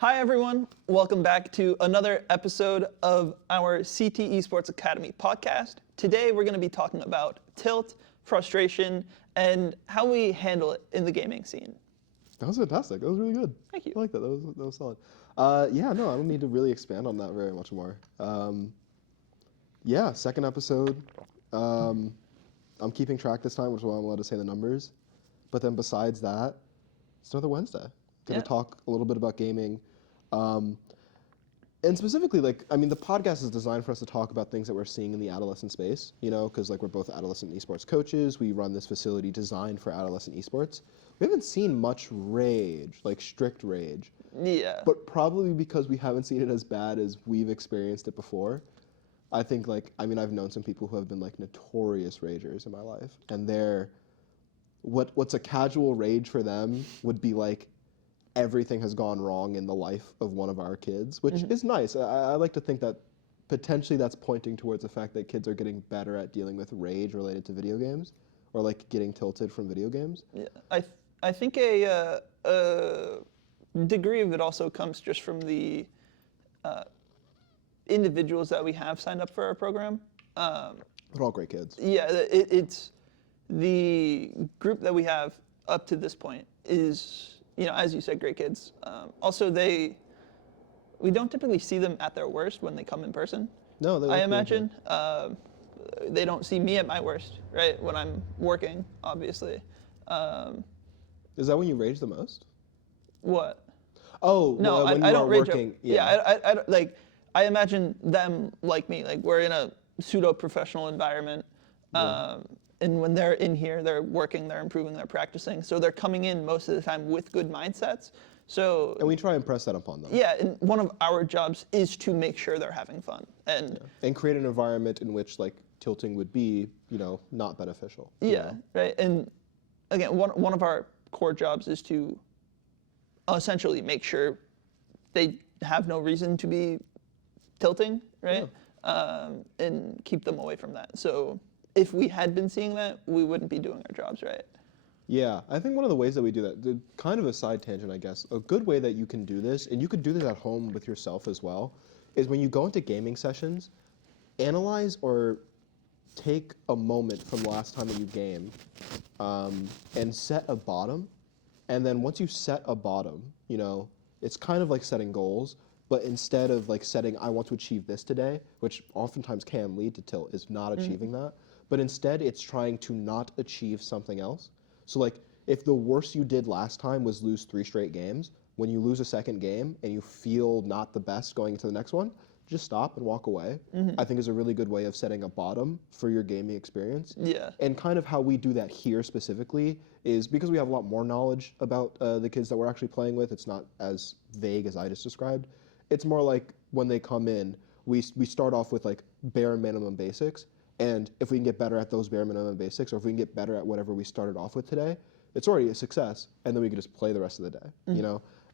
Hi everyone, welcome back to another episode of our CTEA Esports Academy podcast. Today we're going to be talking about tilt, frustration, and how we handle it in the gaming scene. That was fantastic. That was really good. Thank you. I like that. That was solid. I don't need to really expand on that very much more. Second episode. I'm keeping track this time, which is why I'm allowed to say the numbers. But then besides that, it's another Wednesday. Going to talk a little bit about gaming. And specifically, the podcast is designed for us to talk about things that we're seeing in the adolescent space, because we're both adolescent esports coaches. We run this facility designed for adolescent esports. We haven't seen much rage, like strict rage. Yeah. But probably because we haven't seen it as bad as we've experienced it before. I think, I've known some people who have been, notorious ragers in my life. And what's a casual rage for them would be, everything has gone wrong in the life of one of our kids, which is nice. I like to think that potentially that's pointing towards the fact that kids are getting better at dealing with rage related to video games, or getting tilted from video games. Yeah, I think a degree of it also comes just from the individuals that we have signed up for our program. They're all great kids. Yeah, it's the group that we have up to this point is, as you said, great kids. Also, we don't typically see them at their worst when they come in person. No, I imagine. They don't see me at my worst, right? When I'm working, obviously. Is that when you rage the most? What? Oh, no, when I don't rage. Working, I imagine them like me. We're in a pseudo-professional environment. And when they're in here, they're working, they're improving, they're practicing. So they're coming in most of the time with good mindsets. And we try and press that upon them. Yeah, and one of our jobs is to make sure they're having fun. And create an environment in which tilting would be, not beneficial. Yeah, right. And again, one of our core jobs is to essentially make sure they have no reason to be tilting, right? Yeah. And keep them away from that. So if we had been seeing that, we wouldn't be doing our jobs right. Yeah, I think one of the ways that we do that, kind of a side tangent, I guess, a good way that you can do this, and you could do this at home with yourself as well, is when you go into gaming sessions, analyze or take a moment from the last time that you gamed and set a bottom. And then once you set a bottom, it's kind of like setting goals, but instead of setting, I want to achieve this today, which oftentimes can lead to tilt, is not achieving that. But instead, it's trying to not achieve something else. So if the worst you did last time was lose 3 straight games, when you lose a second game and you feel not the best going into the next one, just stop and walk away. I think is a really good way of setting a bottom for your gaming experience. Yeah. And kind of how we do that here specifically is because we have a lot more knowledge about the kids that we're actually playing with. It's not as vague as I just described. It's more like when they come in, we start off with bare minimum basics. And if we can get better at those bare minimum basics, or if we can get better at whatever we started off with today, it's already a success. And then we can just play the rest of the day,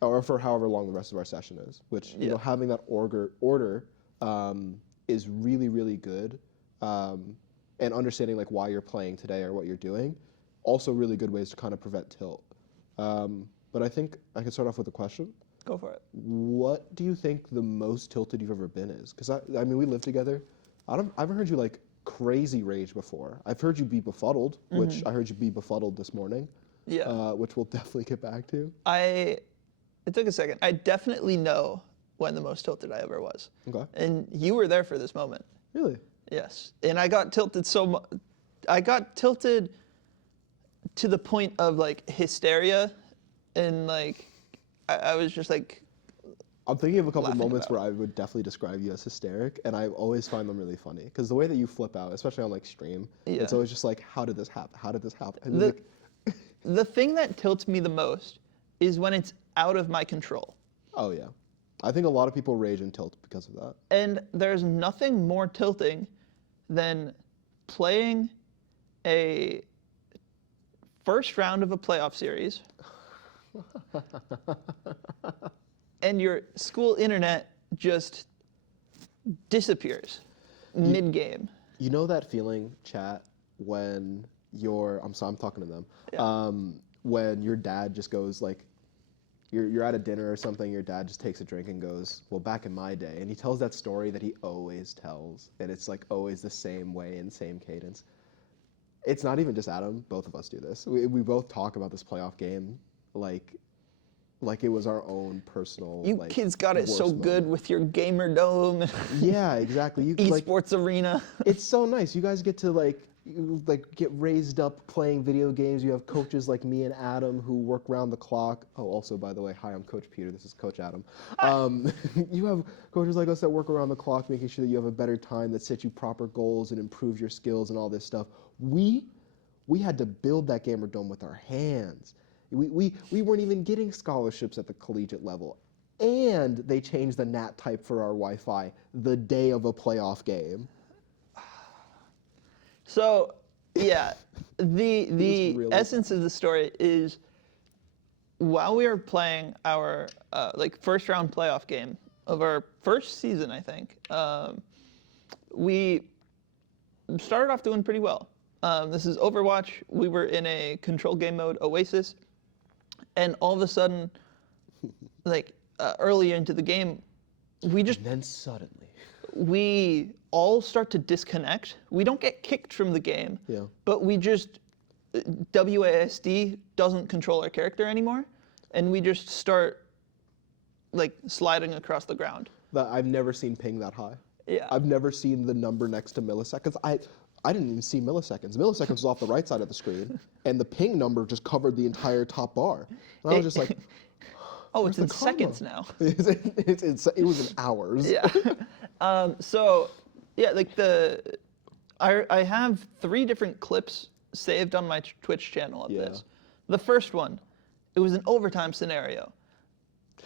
or for however long the rest of our session is, which, having that order is really, really good. And understanding why you're playing today or what you're doing, also really good ways to kind of prevent tilt. But I think I can start off with a question. Go for it. What do you think the most tilted you've ever been is? Because we live together. I haven't heard you crazy rage before. I've heard you be befuddled, which I heard you be befuddled this morning. Yeah. Which we'll definitely get back to. It took a second. I definitely know when the most tilted I ever was. Okay. And you were there for this moment. Really? Yes. And I got tilted so much. I got tilted to the point of hysteria, and I was just I'm thinking of a couple of moments where I would definitely describe you as hysteric, and I always find them really funny because the way that you flip out, especially on stream, it's always just how did this happen? How did this happen? The thing that tilts me the most is when it's out of my control. Oh yeah, I think a lot of people rage and tilt because of that. And there's nothing more tilting than playing a first round of a playoff series and your school internet just disappears mid-game. You know that feeling, chat, when I'm talking to them, Yeah. when your dad just goes you're at a dinner or something, your dad just takes a drink and goes, well, back in my day. And he tells that story that he always tells. And it's like always the same way and same cadence. It's not even just Adam. Both of us do this. We both talk about this playoff game like it was our own personal. You like, kids got it so worst good moment. with your gamer dome. Yeah, exactly. You Esports arena. It's so nice. You guys get to get raised up playing video games. You have coaches like me and Adam who work around the clock. Oh, also, by the way, hi, I'm Coach Peter. This is Coach Adam. You have coaches like us that work around the clock, making sure that you have a better time, that set you proper goals and improve your skills and all this stuff. We had to build that gamer dome with our hands. We weren't even getting scholarships at the collegiate level. And they changed the NAT type for our Wi-Fi the day of a playoff game. So, yeah, the really essence of the story is while we were playing our first round playoff game of our first season, I think, we started off doing pretty well. This is Overwatch. We were in a control game mode, Oasis, and all of a sudden, earlier into the game, and then suddenly, we all start to disconnect. We don't get kicked from the game, but we just, WASD doesn't control our character anymore, and we just start sliding across the ground. I've never seen ping that high. Yeah. I've never seen the number next to milliseconds. I didn't even see milliseconds. Milliseconds was off the right side of the screen, and the ping number just covered the entire top bar. And I was just like, oh, it's in seconds now. It was in hours. Yeah. So, yeah, I have 3 different clips saved on my Twitch channel of this. The first one, it was an overtime scenario.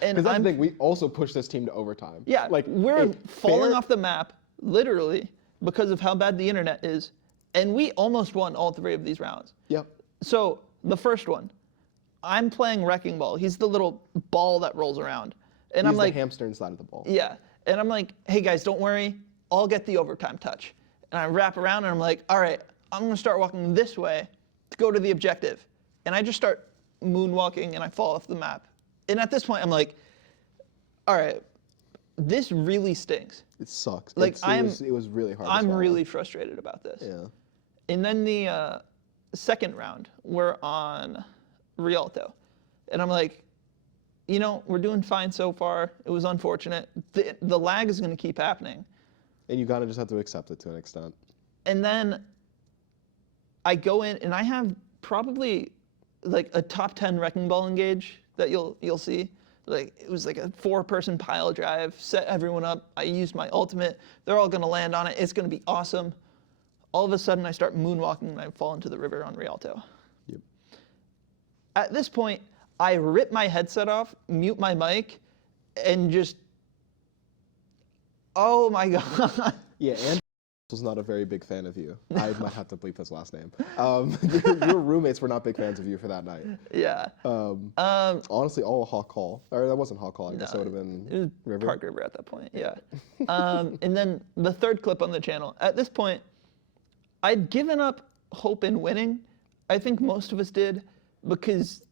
And because that's the thing, we also pushed this team to overtime. Yeah, we're falling off the map, literally, because of how bad the internet is, and we almost won all 3 of these rounds. Yep. So, the first one, I'm playing Wrecking Ball. He's the little ball that rolls around. And He's I'm like, the hamster inside of the ball. Yeah. And I'm like, hey guys, don't worry, I'll get the overtime touch. And I wrap around and I'm like, all right, I'm gonna start walking this way to go to the objective. And I just start moonwalking and I fall off the map. And at this point, I'm like, all right, this really stinks. It sucks. It was really hard. I'm really frustrated about this. Yeah. And then the second round, we're on Rialto. And I'm like, we're doing fine so far. It was unfortunate. The lag is going to keep happening. And you kind of just have to accept it to an extent. And then I go in and I have probably a top 10 Wrecking Ball engage that you'll see. It was a 4-person pile drive, set everyone up. I used my ultimate. They're all going to land on it. It's going to be awesome. All of a sudden, I start moonwalking and I fall into the river on Rialto. Yep. At this point, I rip my headset off, mute my mic, and just, oh my God. Yeah, and was not a very big fan of you. I might have to bleep his last name. Your roommates were not big fans of you for that night. Yeah. Honestly, all a Hawk Call. Or that wasn't Hawk Call. I guess it would have been it was River. Park River at that point, yeah. And then the third clip on the channel. At this point, I'd given up hope in winning. I think most of us did, because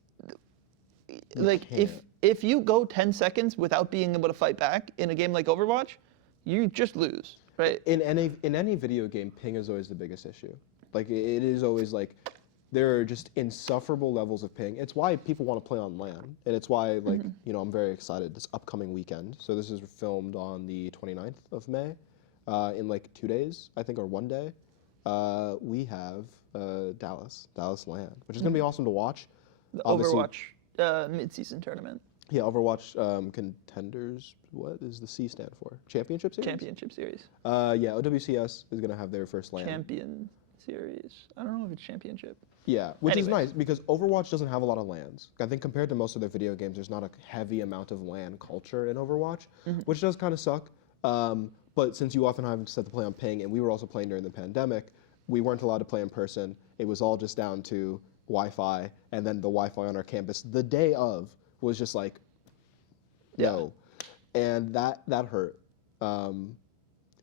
if you go 10 seconds without being able to fight back in a game like Overwatch, you just lose. Right. In any video game, ping is always the biggest issue. It is always there are just insufferable levels of ping. It's why people want to play on LAN, and it's why I'm very excited this upcoming weekend. So this is filmed on the 29th of May, in 2 days, I think, or 1 day. We have Dallas LAN, which is going to be awesome to watch. The Overwatch mid-season tournament. Yeah, Overwatch Contenders, what does the C stand for? Championship Series? Championship Series. Yeah, OWCS is going to have their first LAN. Champion Series. I don't know if it's Championship. Yeah, which is nice because Overwatch doesn't have a lot of LANs. I think compared to most of their video games, there's not a heavy amount of LAN culture in Overwatch, which does kind of suck. But since you often have set to play on ping, and we were also playing during the pandemic, we weren't allowed to play in person. It was all just down to Wi-Fi, and then the Wi-Fi on our campus the day of was just no. And that hurt.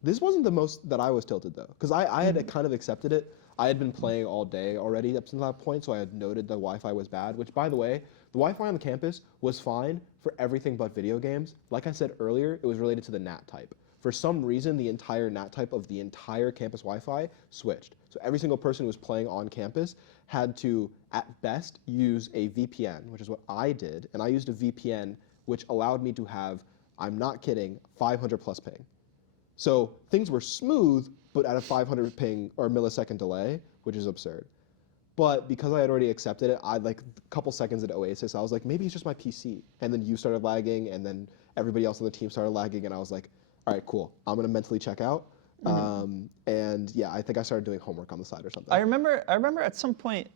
This wasn't the most that I was tilted, though, because I had kind of accepted it. I had been playing all day already up to that point, so I had noted the Wi-Fi was bad, which, by the way, The Wi-Fi on the campus was fine for everything but video games. Like I said earlier, it was related to the NAT type. For some reason, the entire NAT type of the entire campus Wi-Fi switched. So every single person who was playing on campus had to, at best, use a VPN, which is what I did. And I used a VPN, which allowed me to have, I'm not kidding, 500 plus ping. So things were smooth, but at a 500 ping or millisecond delay, which is absurd. But because I had already accepted it, I like a couple seconds at Oasis, I was like, maybe it's just my PC. And then you started lagging, and then everybody else on the team started lagging, and I was like, all right, cool. I'm gonna mentally check out. And yeah, I think I started doing homework on the side or something. I remember at some point,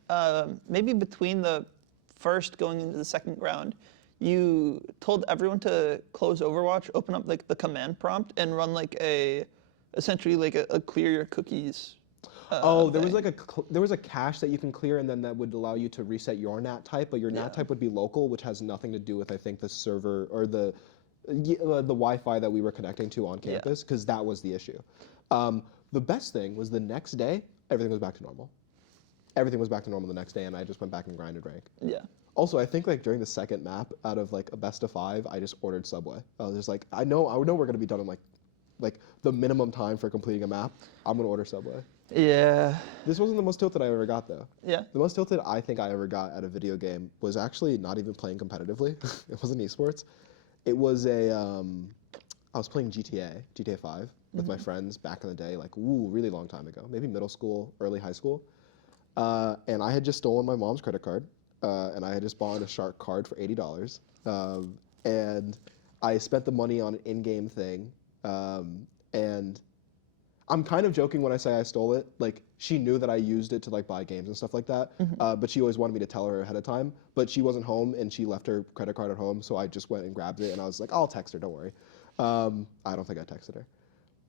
maybe between the first going into the second round, you told everyone to close Overwatch, open up like the command prompt, and run like essentially like a clear your cookies. There was a cache that you can clear, and then that would allow you to reset your NAT type, but your NAT type would be local, which has nothing to do with, I think, the server or the Wi-Fi that we were connecting to on campus, because that was the issue. The best thing was the next day, everything was back to normal. Everything was back to normal the next day, and I just went back and grinded rank. Yeah. Also, I think like during the second map, out of like a best of 5, I just ordered Subway. I was just like, I know we're gonna be done in like the minimum time for completing a map. I'm gonna order Subway. Yeah. This wasn't the most tilted I ever got, though. Yeah. The most tilted I think I ever got at a video game was actually not even playing competitively. It wasn't esports. It was I was playing GTA 5 with my friends back in the day, like, really long time ago, maybe middle school, early high school. And I had just stolen my mom's credit card, and I had just bought a Shark card for $80. And I spent the money on an in-game thing, and I'm kind of joking when I say I stole it. Like, she knew that I used it to like buy games and stuff like that, but she always wanted me to tell her ahead of time. But she wasn't home, and she left her credit card at home, so I just went and grabbed it, and I was like, I'll text her, don't worry. I don't think I texted her.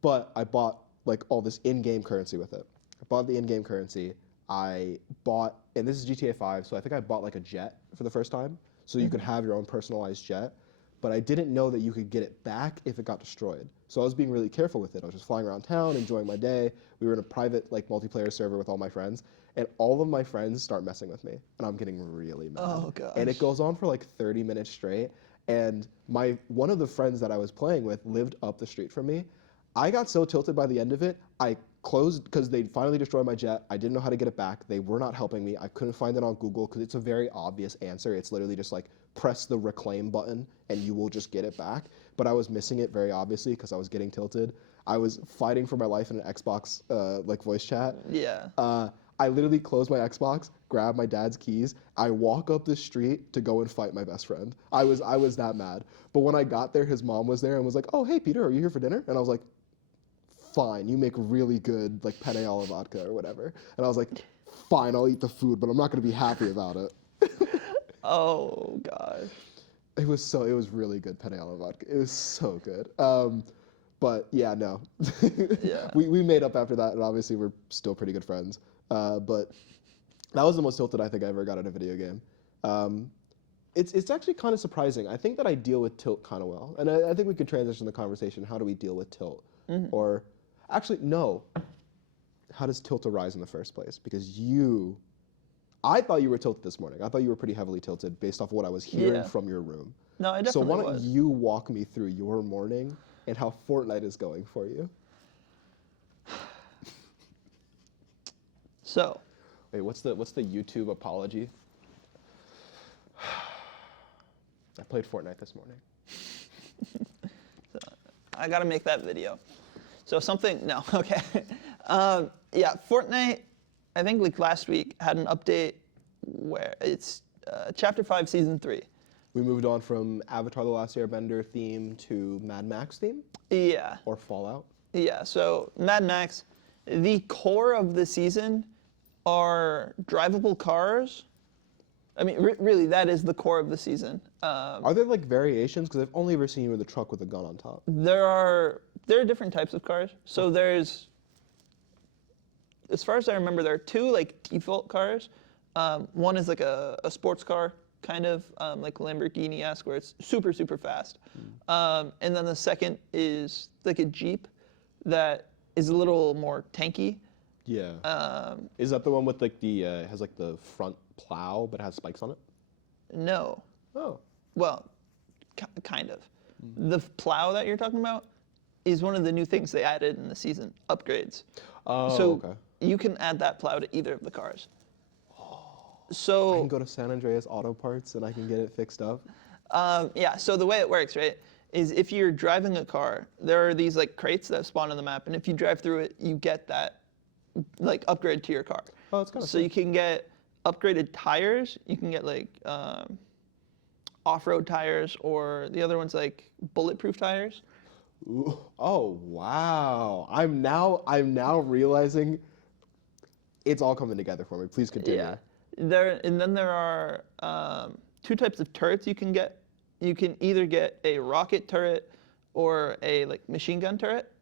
But I bought like all this in-game currency with it. I bought the in-game currency. I bought, and this is GTA 5, so I think I bought like a jet for the first time, so you could have your own personalized jet. But I didn't know that you could get it back if it got destroyed. So I was being really careful with it. I was just flying around town, enjoying my day. We were in a private like multiplayer server with all my friends, and all of my friends start messing with me, and I'm getting really mad. Oh gosh. And it goes on for like 30 minutes straight. And one of the friends that I was playing with lived up the street from me. I got so tilted by the end of it, I closed, because they finally destroyed my jet. I didn't know how to get it back. They were not helping me. I couldn't find it on Google, because it's a very obvious answer. It's literally just like, press the reclaim button and you will just get it back. But I was missing it very obviously because I was getting tilted. I was fighting for my life in an Xbox like voice chat. Yeah. I literally closed my Xbox, grabbed my dad's keys. I walk up the street to go and fight my best friend. I was that mad. But when I got there, his mom was there and was like, "Oh, hey Peter, are you here for dinner?" And I was like, "Fine, you make really good like penne alla vodka or whatever." And I was like, "Fine, I'll eat the food, but I'm not gonna be happy about it." Oh gosh. It was really good penne alla vodka. It was so good. But yeah, no. Yeah. We made up after that, and obviously we're still pretty good friends. But that was the most tilted I think I ever got at a video game. It's actually kind of surprising. I think that I deal with tilt kind of well, and I think we could transition the conversation. How do we deal with tilt? Or actually, no. How does tilt arise in the first place? Because I thought you were tilted this morning. I thought you were pretty heavily tilted based off of what I was hearing from your room. No, I So definitely why don't was. you walk me through your morning and how Fortnite is going for you? So. Wait, what's the YouTube apology? I played Fortnite this morning. I gotta make that video. So okay. Yeah, Fortnite, I think like last week had an update where it's Chapter 5, Season 3. We moved on from Avatar: The Last Airbender theme to Mad Max theme? Yeah. Or Fallout? Yeah, so Mad Max, the core of the season are drivable cars. I mean, really, that is the core of the season. Are there like variations? Because I've only ever seen you with a truck with a gun on top. There are different types of cars. So there's, as far as I remember, there are 2 like default cars. One is like a sports car, kind of like Lamborghini-esque, where it's super, super fast. And then the second is like a Jeep that is a little more tanky. Yeah. Is that the one with like the has like the front plow but has spikes on it? No. Oh. Well, kind of. The plow that you're talking about is one of the new things they added in the season, upgrades. Oh, So okay. you can add that plow to either of the cars. I So can go to San Andreas Auto Parts and I can get it fixed up. yeah, so the way it works, right, is if you're driving a car, there are these like crates that spawn on the map, and if you drive through it, you get that like upgrade to your car. Oh, that's kind of So you can get upgraded tires. You can get like off-road tires, or the other one's like bulletproof tires. Ooh, oh wow! I'm now realizing it's all coming together for me. Please continue. Yeah. Then there are two types of turrets you can get. You can either get a rocket turret or a like machine gun turret.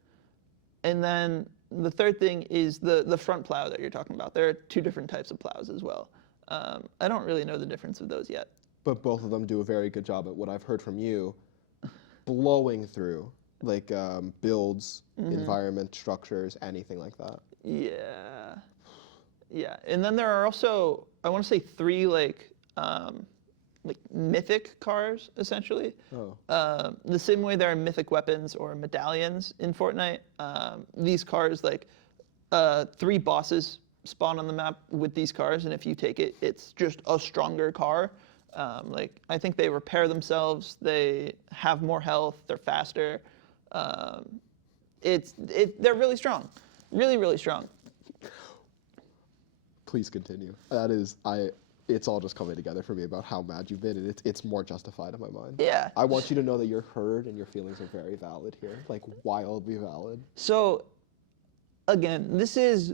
And then the third thing is the front plow that you're talking about. There are two different types of plows as well. I don't really know the difference of those yet. But both of them do a very good job at what I've heard from you, blowing through like builds, environment, structures, anything like that. Yeah. Yeah. And then there are also, I want to say, three like mythic cars, essentially. Oh. The same way there are mythic weapons or medallions in Fortnite. These cars, like, 3 bosses spawn on the map with these cars, and if you take it, it's just a stronger car. Like, I think they repair themselves, they have more health, they're faster. They're really strong. Really, really strong. Please continue. It's all just coming together for me about how mad you've been, and it's more justified in my mind. Yeah. I want you to know that you're heard and your feelings are very valid here, like wildly valid. So, again, this is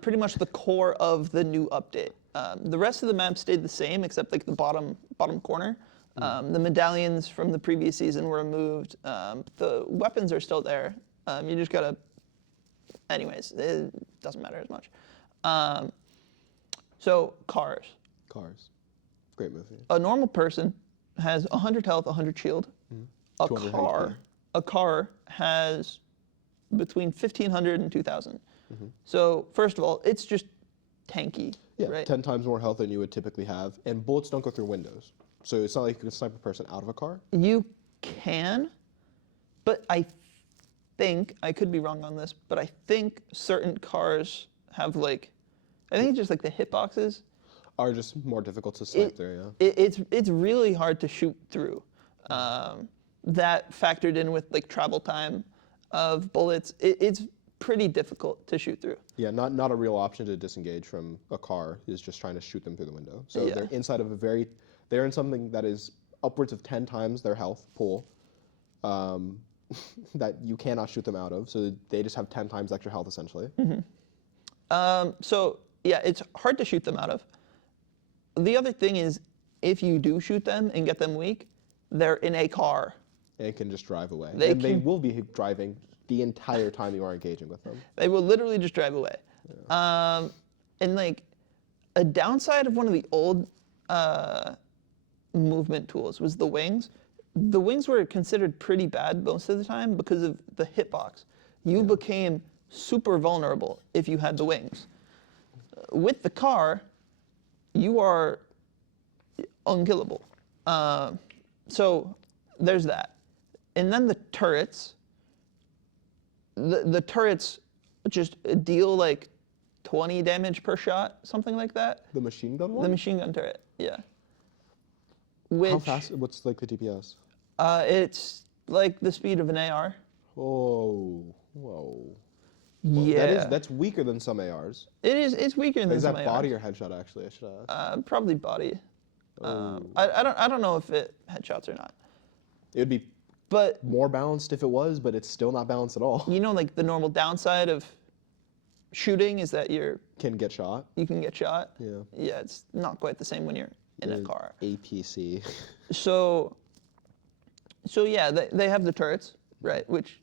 pretty much the core of the new update. The rest of the map stayed the same, except like the bottom corner. The medallions from the previous season were removed. The weapons are still there. You just gotta, anyways, it doesn't matter as much. So cars. Cars. Great movie. A normal person has 100 health, 100 shield. A 200 car, HP. a car has between 1,500 and 2,000. So first of all, it's just tanky, Yeah, right? 10 times more health than you would typically have, and bullets don't go through windows. So it's not like you can snipe a person out of a car. You can, but I think, I could be wrong on this, but I think certain cars have like, I think it's just like the hitboxes. Are just more difficult to snipe there, yeah. It's really hard to shoot through. That factored in with like travel time of bullets, it's pretty difficult to shoot through. Yeah, not a real option to disengage from a car is just trying to shoot them through the window. So Yeah. they're inside of they're in something that is upwards of 10 times their health pool that you cannot shoot them out of. So they just have 10 times extra health essentially. So yeah, it's hard to shoot them out of. The other thing is, if you do shoot them and get them weak, they're in a car. And can just drive away. They They will be driving the entire time you are engaging with them. They will literally just drive away. Yeah. And like a downside of one of the old movement tools was the wings. The wings were considered pretty bad most of the time because of the hitbox. You became super vulnerable if you had the wings. With the car, you are unkillable. So there's that. And then the turrets. The turrets just deal like 20 damage per shot, something like that. The machine gun one? The machine gun turret, yeah. How fast? What's like the DPS? It's like the speed of an AR. Oh, whoa. Yeah. That's weaker than some ARs. It's weaker than some ARs. Is that body or headshot actually? I should ask. Probably body. I don't know if it headshots or not. It would be But more balanced if it was, but it's still not balanced at all. you know, like the normal downside of shooting is that Can get shot. you can get shot. Yeah. Yeah, it's not quite the same when you're in a car. APC. So yeah, they have the turrets, right, which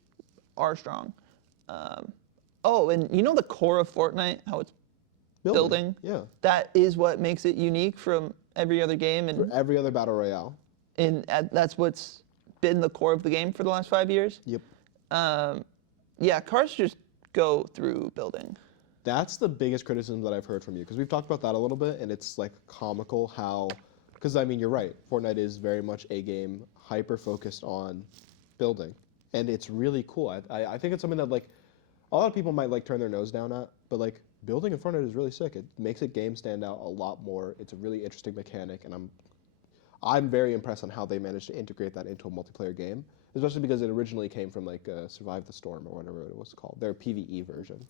are strong. Oh, and you know the core of Fortnite, how it's building? Yeah. That is what makes it unique from every other game, For and every other battle royale. that's what's been the core of the game for the last 5 years. Yep. Yeah, cars just go through building. That's the biggest criticism that I've heard from you, because we've talked about that a little bit, and it's like comical how Because, I mean, you're right. Fortnite is very much a game hyper-focused on building. And it's really cool. I think it's something that, like, a lot of people might, like, turn their nose down at. But, like, building in Fortnite is really sick. It makes a game stand out a lot more. It's a really interesting mechanic. And I'm very impressed on how they managed to integrate that into a multiplayer game, especially because it originally came from like Survive the Storm or whatever it was called, their PvE version.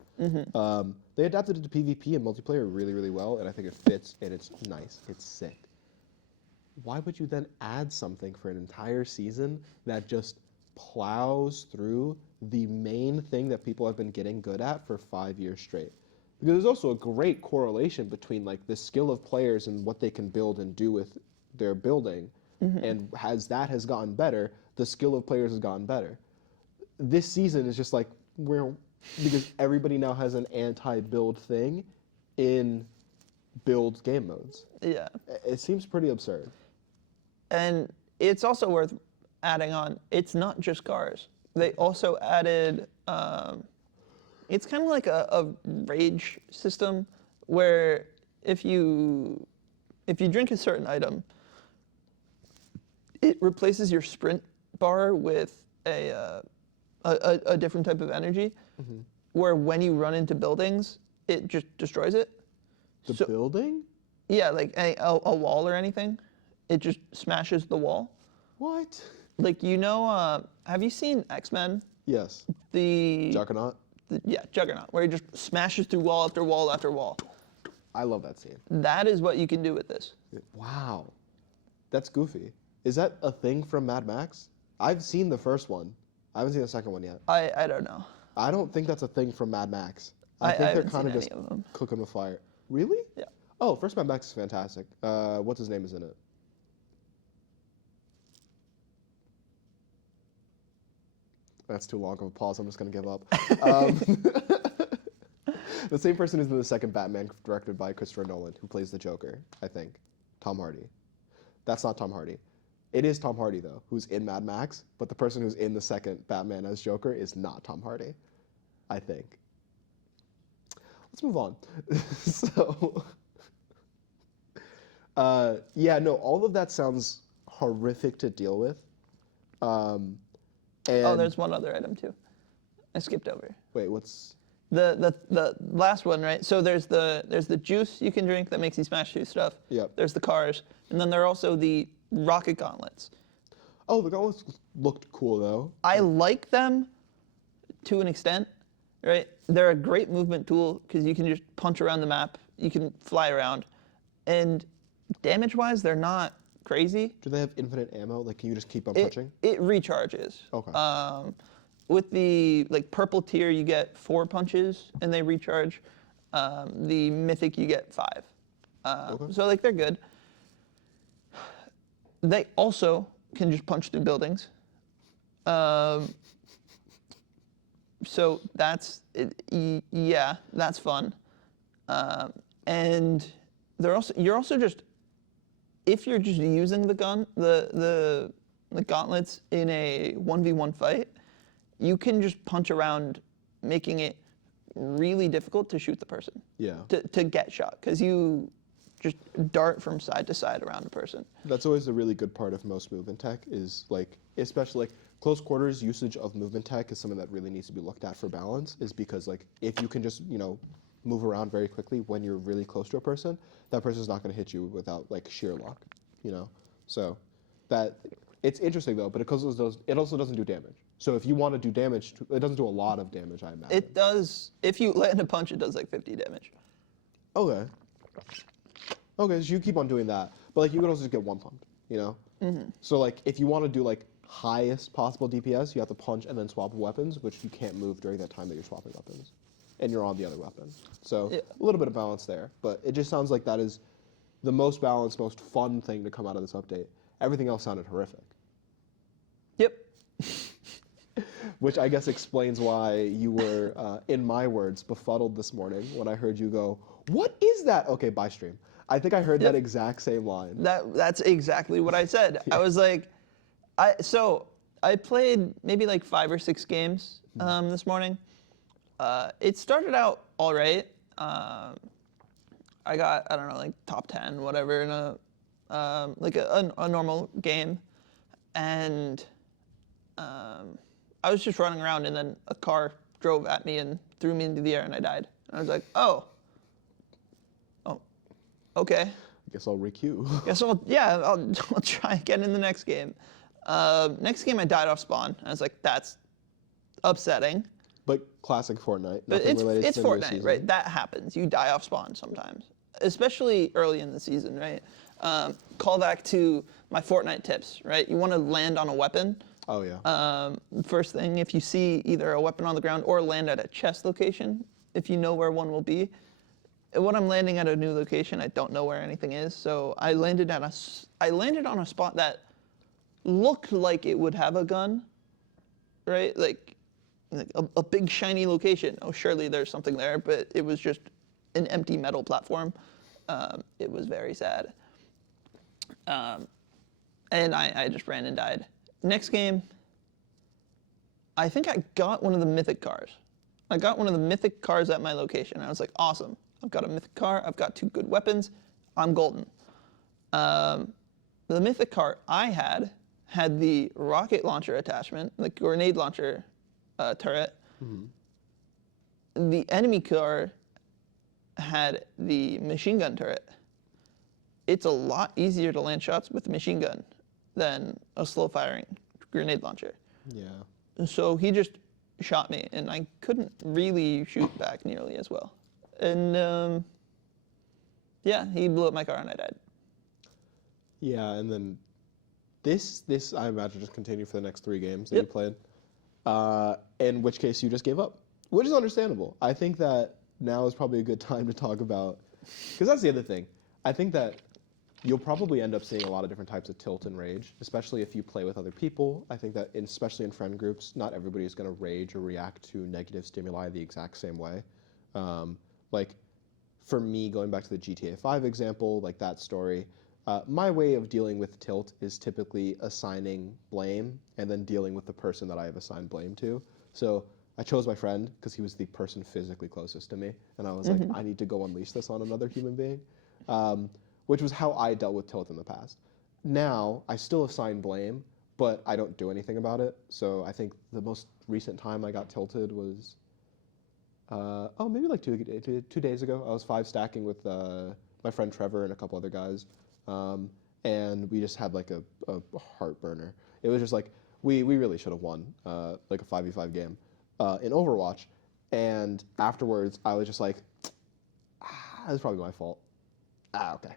They adapted it to PvP and multiplayer really, really well, and I think it fits and it's nice. It's sick. Why would you then add something for an entire season that just plows through the main thing that people have been getting good at for 5 years straight? Because there's also a great correlation between like the skill of players and what they can build and do with their building, and as that has gotten better, the skill of players has gotten better. This season is just like, well, because everybody now has an anti-build thing in build game modes. Yeah. It seems pretty absurd. And it's also worth adding on, it's not just cars. They also added, it's kind of like a rage system where if you drink a certain item, it replaces your sprint bar with a different type of energy, where when you run into buildings, it just destroys it. The building? Yeah, like a wall or anything, it just smashes the wall. What? Like, you know, have you seen X-Men? Yes. The Juggernaut? Yeah, Juggernaut, where he just smashes through wall after wall after wall. I love that scene. That is what you can do with this. Wow. That's goofy. Is that a thing from Mad Max? I've seen the first one. I haven't seen the second one yet. I don't know. I don't think that's a thing from Mad Max. I think they're kind of just cooking with fire. Really? Yeah. Oh, first Mad Max is fantastic. What's his name is in it? That's too long of a pause. I'm just going to give up. The same person who's in the second Batman, directed by Christopher Nolan, who plays the Joker, I think. Tom Hardy. That's not Tom Hardy. It is Tom Hardy, though, who's in Mad Max, but the person who's in the second Batman as Joker is not Tom Hardy, I think. Let's move on. So, yeah, no, all of that sounds horrific to deal with. And there's one other item, too. I skipped over. Wait, what's... The last one, right? So there's the juice you can drink that makes you smash through stuff. Yep. There's the cars, and then there are also the rocket gauntlets. Oh, the gauntlets looked cool though. I like them to an extent, right? They're a great movement tool because you can just punch around the map. You can fly around, and damage-wise, they're not crazy. Do they have infinite ammo? Like, can you just keep on punching? It recharges. Okay. With the purple tier, you get 4 punches and they recharge. The mythic, you get 5. Okay. So they're good. They also can just punch through buildings. So that's yeah, that's fun. And you're also just, if you're just using the gauntlets in a 1v1 fight, you can just punch around, making it really difficult to shoot the person. Yeah. To get shot, because you just dart from side to side around a person. That's always a really good part of most movement tech, is especially close quarters usage of movement tech is something that really needs to be looked at for balance, is because if you can just, move around very quickly when you're really close to a person, that person's not going to hit you without sheer luck, So that, it's interesting though, but it also doesn't do damage. So if you want to do damage, it doesn't do a lot of damage, I imagine. It does, if you land a punch, it does 50 damage. Okay. Okay, so you keep on doing that. But you can also just get one punch, Mm-hmm. So if you want to do highest possible DPS, you have to punch and then swap weapons, which you can't move during that time that you're swapping weapons. And you're on the other weapon. So yeah. A little bit of balance there. But it just sounds like that is the most balanced, most fun thing to come out of this update. Everything else sounded horrific. Yep. Which I guess explains why you were, in my words, befuddled this morning when I heard you go, "What is that?" Okay, bye stream. I think I heard that exact same line. That's exactly what I said. Yeah. I was like, I played maybe 5 or 6 games this morning. It started out all right. I got, I don't know, top 10, whatever, in like a normal game, and I was just running around, and then a car drove at me and threw me into the air, and I died. And I was like, oh, okay. I guess I'll re-queue. I'll try again in the next game. Next game I died off spawn. I was like, that's upsetting. But classic Fortnite. But Nothing related it's to the new Fortnite, season. right? That happens. You die off spawn sometimes, especially early in the season, right? Call back to my Fortnite tips, right? You want to land on a weapon. Oh, yeah. First thing, if you see either a weapon on the ground or land at a chest location, if you know where one will be. When I'm landing at a new location, I don't know where anything is, so I landed on a spot that looked like it would have a gun, right? Like a big shiny location. Oh, surely there's something there, but it was just an empty metal platform. It was very sad. And I just ran and died. Next game, I think I got one of the mythic cars. I got one of the mythic cars at my location. I was like, awesome. I've got a mythic car. I've got 2 good weapons. I'm golden. The mythic car I had the rocket launcher attachment, the grenade launcher turret. Mm-hmm. The enemy car had the machine gun turret. It's a lot easier to land shots with a machine gun than a slow-firing grenade launcher. Yeah. And so he just shot me, and I couldn't really shoot back nearly as well. And he blew up my car, and I died. Yeah, and then this I imagine just continued for the next 3 games that Yep. you played. In which case you just gave up, which is understandable. I think that now is probably a good time to talk about, because that's the other thing. I think that you'll probably end up seeing a lot of different types of tilt and rage, especially if you play with other people. I think that, especially in friend groups, not everybody is going to rage or react to negative stimuli the exact same way. Like, for me, going back to the GTA 5 example, like that story, my way of dealing with tilt is typically assigning blame and then dealing with the person that I have assigned blame to. So I chose my friend because he was the person physically closest to me, and I was like, I need to go unleash this on another human being, which was how I dealt with tilt in the past. Now, I still assign blame, but I don't do anything about it. So I think the most recent time I got tilted was, maybe like 2 days ago. I was 5 stacking with my friend Trevor and a couple other guys, and we just had like a heart burner. It was just like, we really should have won like a 5v5 game in Overwatch, and afterwards I was just like, that's probably my fault. Okay.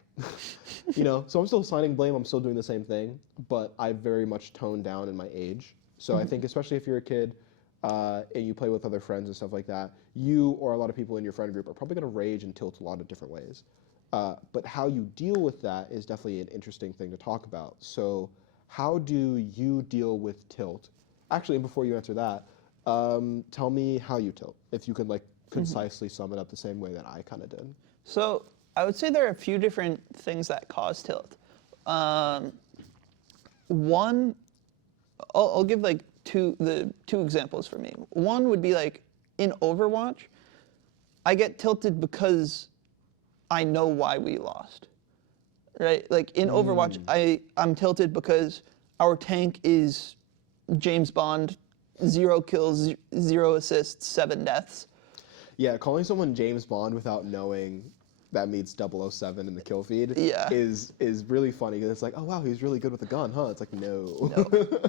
So I'm still assigning blame, I'm still doing the same thing, but I very much toned down in my age. So I think especially if you're a kid and you play with other friends and stuff like that, you or a lot of people in your friend group are probably going to rage and tilt a lot of different ways. But how you deal with that is definitely an interesting thing to talk about. So how do you deal with tilt? Actually, before you answer that, tell me how you tilt, if you could like concisely sum it up the same way that I kind of did. So I would say there are a few different things that cause tilt. One, I'll give like two examples for me. One would be like in Overwatch, I get tilted because I know why we lost, right? Like in Overwatch, I'm tilted because our tank is James Bond, 0 kills, 0 assists, 7 deaths. Yeah, calling someone James Bond without knowing that means 007 in the kill feed is really funny, because it's like, oh wow, he's really good with a gun, huh? It's like, no.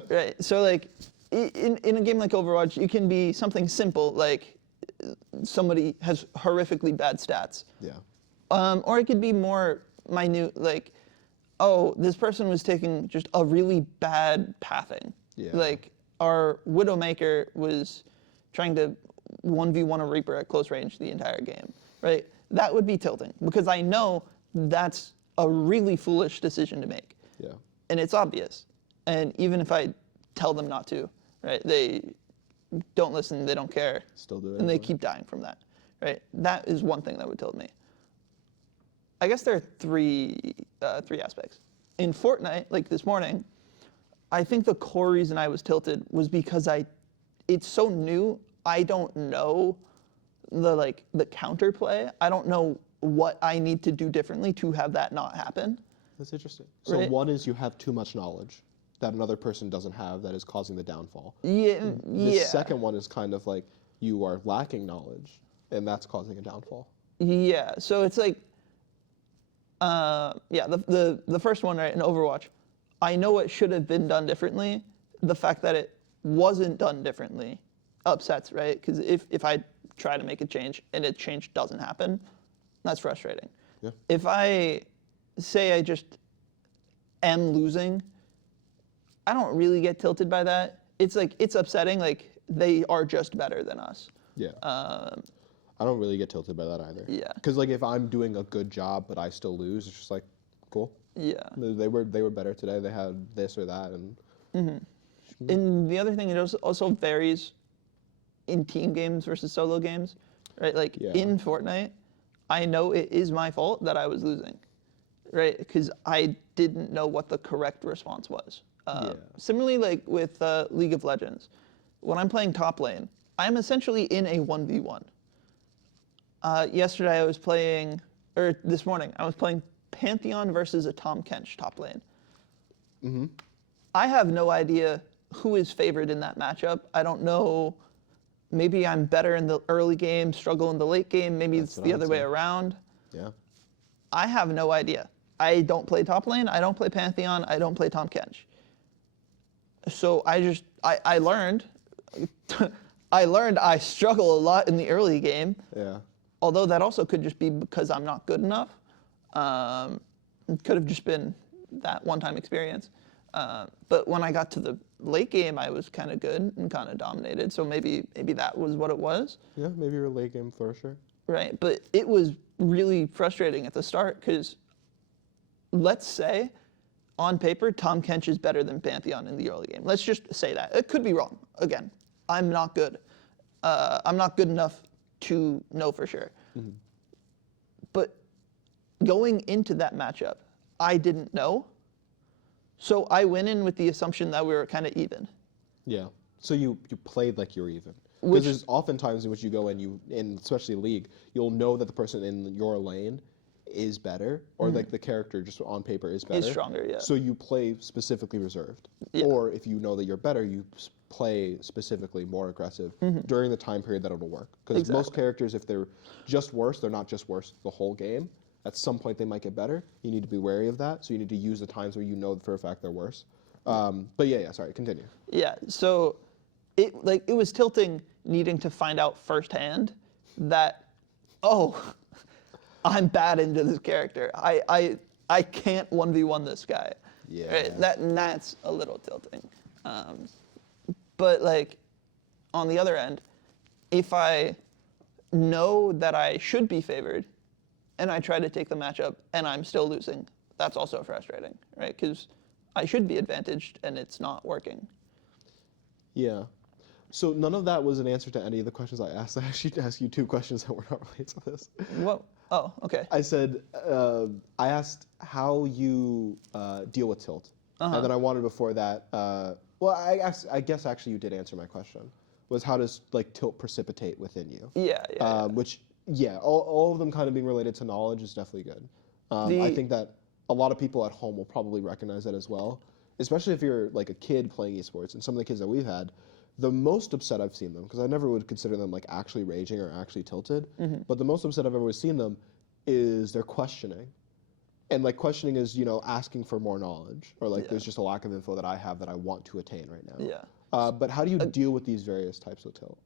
Right. So like in a game like Overwatch, you can be something simple like somebody has horrifically bad stats. Yeah. Or it could be more minute, like, oh, this person was taking just a really bad pathing. Yeah. Like our Widowmaker was trying to 1v1 a Reaper at close range the entire game, right? That would be tilting, because I know that's a really foolish decision to make. Yeah. And it's obvious. And even if I tell them not to, right, they don't listen, they don't care. Still do it. And they keep dying from that, right? That is one thing that would tilt me. I guess there are three aspects. In Fortnite, like this morning, I think the core reason I was tilted was because it's so new, I don't know the counterplay. I don't know what I need to do differently to have that not happen. That's interesting. So Right. one is you have too much knowledge that another person doesn't have that is causing the downfall. Yeah, The second one is kind of like you are lacking knowledge and that's causing a downfall. Yeah, so it's like, the first one, right, in Overwatch, I know it should have been done differently. The fact that it wasn't done differently upsets, right? Because if I try to make a change and a change doesn't happen, that's frustrating. Yeah. If I say I just am losing, I don't really get tilted by that. It's like, it's upsetting, like, they are just better than us. Yeah. I don't really get tilted by that either. Yeah. Because like if I'm doing a good job but I still lose, it's just like, cool. Yeah. They were better today. They had this or that, and And the other thing, it also varies in team games versus solo games, right? Like Yeah. in Fortnite, I know it is my fault that I was losing, right? Because I didn't know what the correct response was. Similarly, like with League of Legends, when I'm playing top lane, I'm essentially in a 1v1. Yesterday I was playing, or this morning, I was playing Pantheon versus a Tahm Kench top lane. I have no idea who is favored in that matchup. I don't know. Maybe I'm better in the early game, struggle in the late game. Maybe it's the other way around. yeah. I have no idea. I don't play top lane. I don't play Pantheon. I don't play Tahm Kench. So I learned. I learned I struggle a lot in the early game. Yeah. Although that also could just be because I'm not good enough. It could have just been that one-time experience. But when I got to the late game, I was kind of good and kind of dominated. So maybe that was what it was. Yeah, maybe you're a late game flourisher. Right, but it was really frustrating at the start because let's say on paper, Tahm Kench is better than Pantheon in the early game. Let's just say that. It could be wrong. Again, I'm not good. I'm not good enough to know for sure. But going into that matchup, I didn't know. So I went in with the assumption that we were kind of even. Yeah. So you played like you're even. Which- Because there's oftentimes in which you go in especially League, you'll know that the person in your lane is better, or like the character just on paper is better. Is stronger, yeah. So you play specifically reserved. Yeah. Or if you know that you're better, you play specifically more aggressive during the time period that it'll work. Because most characters, if they're just worse, they're not just worse the whole game. At some point they might get better. You need to be wary of that. So you need to use the times where you know for a fact they're worse. But yeah, sorry, continue. Yeah, so it was tilting needing to find out firsthand that, oh, I'm bad into this character. I can't 1v1 this guy. Yeah. Right? That's a little tilting. But like on the other end, if I know that I should be favored and I try to take the matchup and I'm still losing, that's also frustrating, right? Because I should be advantaged and it's not working. Yeah. So none of that was an answer to any of the questions I asked. I actually asked you two questions that were not related to this. What? Oh, okay. I said, I asked how you deal with tilt. And then I wanted before that, I guess actually you did answer my question, was how does like tilt precipitate within you? Yeah. Which, all of them kind of being related to knowledge is definitely good. I think that a lot of people at home will probably recognize that as well, especially if you're like a kid playing esports. And some of the kids that we've had, the most upset I've seen them, because I never would consider them like actually raging or actually tilted, but the most upset I've ever seen them is they're questioning. And like questioning is, asking for more knowledge, or like there's just a lack of info that I have that I want to attain right now. Yeah. But how do you deal with these various types of tilt?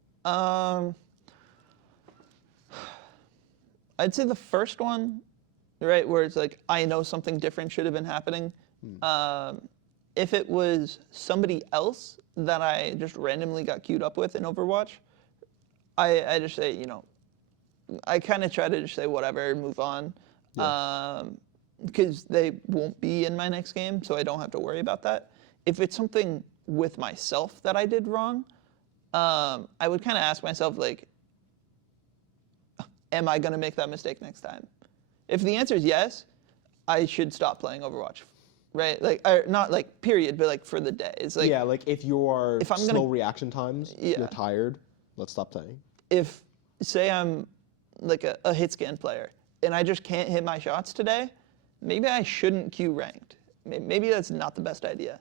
I'd say the first one, right, where it's like I know something different should have been happening. If it was somebody else that I just randomly got queued up with in Overwatch, I just say, I kind of try to just say whatever, move on. Because they won't be in my next game, so I don't have to worry about that. If it's something with myself that I did wrong, I would kind of ask myself, like, am I going to make that mistake next time? If the answer is yes, I should stop playing Overwatch, right? Like, not like period, but like for the day. It's like, like if you are if I'm slow reaction times, you're tired, let's stop playing. If, say I'm like a hit scan player, and I just can't hit my shots today, maybe I shouldn't queue ranked. Maybe that's not the best idea.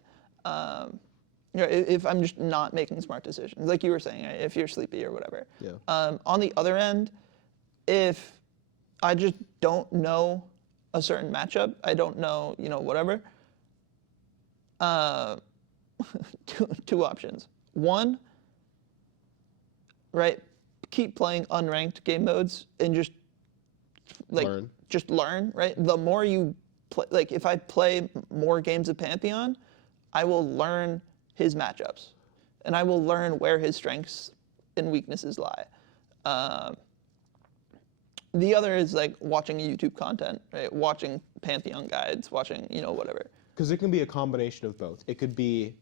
If I'm just not making smart decisions, like you were saying, right? If you're sleepy or whatever. Yeah. On the other end, if I just don't know a certain matchup, I don't know, whatever. Two options. One, right, keep playing unranked game modes and just learn, right? The more you play, like if I play more games of Pantheon, I will learn his matchups, and I will learn where his strengths and weaknesses lie. The other is like watching YouTube content, right? Watching Pantheon guides, watching, whatever. Because it can be a combination of both. It could be,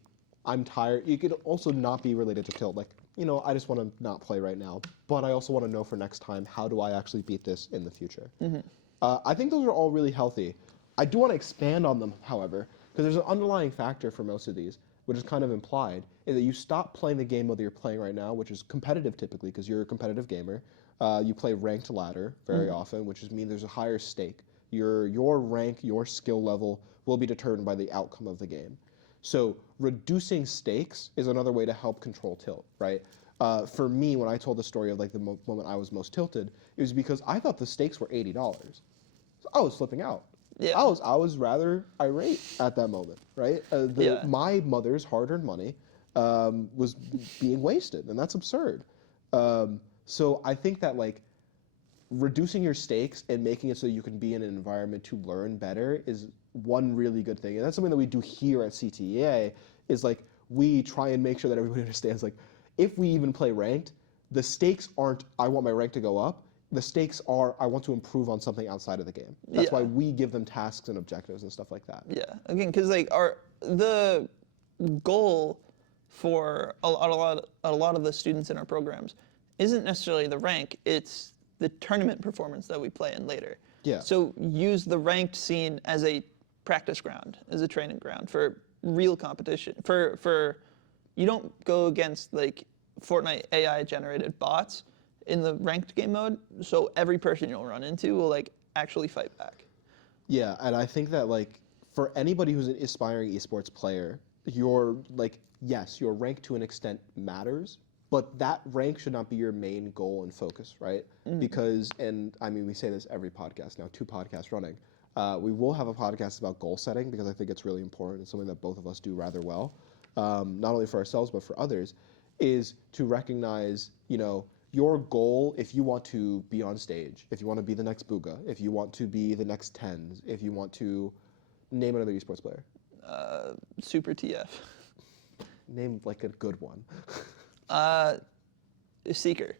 I'm tired. It could also not be related to tilt. Like, I just want to not play right now, but I also want to know for next time, how do I actually beat this in the future? Mm-hmm. I think those are all really healthy. I do want to expand on them, however, because there's an underlying factor for most of these, which is kind of implied, is that you stop playing the game mode that you're playing right now, which is competitive typically, because you're a competitive gamer. You play ranked ladder very often, which means there's a higher stake. Your rank, your skill level will be determined by the outcome of the game. So reducing stakes is another way to help control tilt, right? For me, when I told the story of like the moment I was most tilted, it was because I thought the stakes were $80. So I was flipping out. Yeah. I was rather irate at that moment, right? My mother's hard-earned money was being wasted, and that's absurd. So I think that like reducing your stakes and making it so you can be in an environment to learn better is one really good thing. And that's something that we do here at CTEA, is like we try and make sure that everybody understands, like if we even play ranked, the stakes aren't I want my rank to go up. The stakes are I want to improve on something outside of the game. That's why we give them tasks and objectives and stuff like that. Yeah, again, because like the goal for a lot of the students in our programs isn't necessarily the rank, it's the tournament performance that we play in later. Yeah. So use the ranked scene as a practice ground, as a training ground for real competition. For you don't go against like Fortnite AI generated bots in the ranked game mode, so every person you'll run into will like actually fight back. Yeah, and I think that like for anybody who's an aspiring esports player, your your rank to an extent matters, but that rank should not be your main goal and focus, right? Because, and I mean, we say this every podcast now, 2 podcasts running. We will have a podcast about goal setting because I think it's really important. It's something that both of us do rather well, not only for ourselves but for others, is to recognize, your goal, if you want to be on stage, if you want to be the next Booga, if you want to be the next Tens, if you want to name another esports player. Super TF. Name like a good one. Seeker.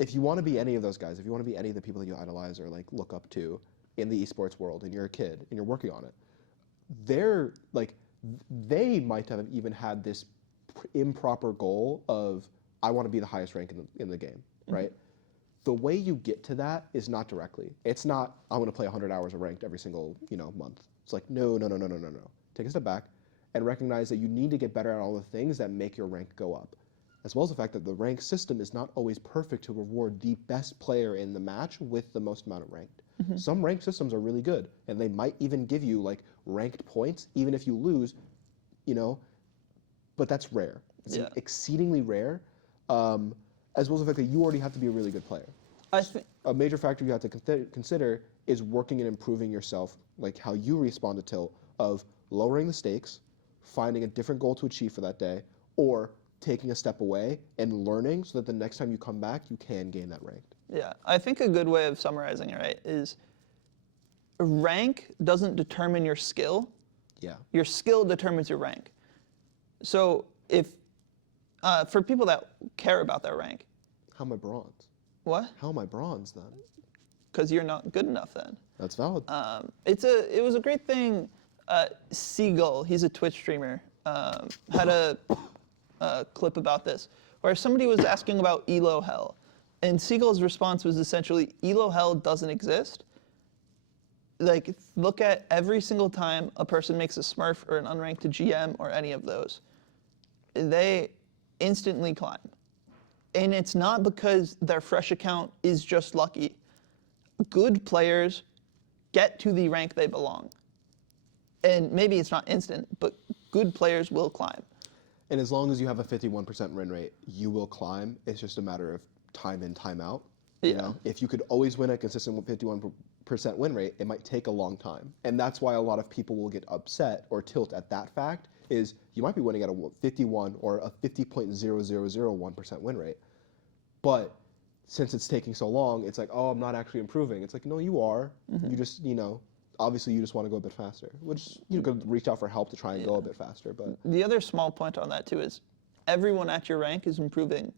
If you want to be any of those guys, if you want to be any of the people that you idolize or like look up to in the esports world, and you're a kid and you're working on it, they might have even had this improper goal of I want to be the highest rank in the game, right? The way you get to that is not directly. It's not I want to play 100 hours of ranked every single month. It's like no. Take a step back and recognize that you need to get better at all the things that make your rank go up, as well as the fact that the rank system is not always perfect to reward the best player in the match with the most amount of ranked. Some ranked systems are really good, and they might even give you like ranked points even if you lose, but that's rare. It's exceedingly rare, as well as the fact that you already have to be a really good player. I think a major factor you have to consider is working and improving yourself, like how you respond to tilt, of lowering the stakes, finding a different goal to achieve for that day, or taking a step away and learning so that the next time you come back, you can gain that rank. Yeah, I think a good way of summarizing it, right, is rank doesn't determine your skill. Yeah. Your skill determines your rank. So if, for people that care about their rank. How am I bronze? What? How am I bronze then? Because you're not good enough then. That's valid. It was a great thing. Seagull, he's a Twitch streamer, had a clip about this, where somebody was asking about Elo Hell. And Seagull's response was essentially, Elo Hell doesn't exist. Like, look at every single time a person makes a Smurf or an unranked to GM or any of those. They instantly climb. And it's not because their fresh account is just lucky. good players get to the rank they belong. And maybe it's not instant, but good players will climb. And as long as you have a 51% win rate, you will climb. It's just a matter of time in, time out. You know, if you could always win a consistent 51% win rate, it might take a long time. And that's why a lot of people will get upset or tilt at that fact, is you might be winning at a 51 or a 50.0001% win rate. But since it's taking so long, it's like, oh, I'm not actually improving. It's like, no, you are. You just, you know, obviously you just want to go a bit faster, which you could reach out for help to try and go a bit faster. But the other small point on that too is everyone at your rank is improving,